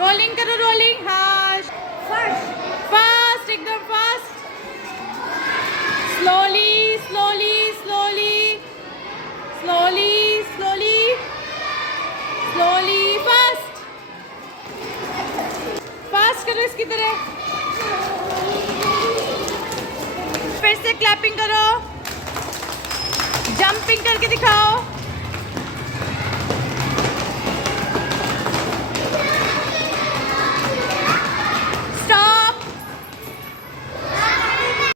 Rolling करो, rolling. हाँ, fast, एकदम fast. Slowly slowly slowly slowly slowly slowly, fast fast करो इसकी तरह। फिर से क्लैपिंग करो, जंपिंग करके दिखाओ।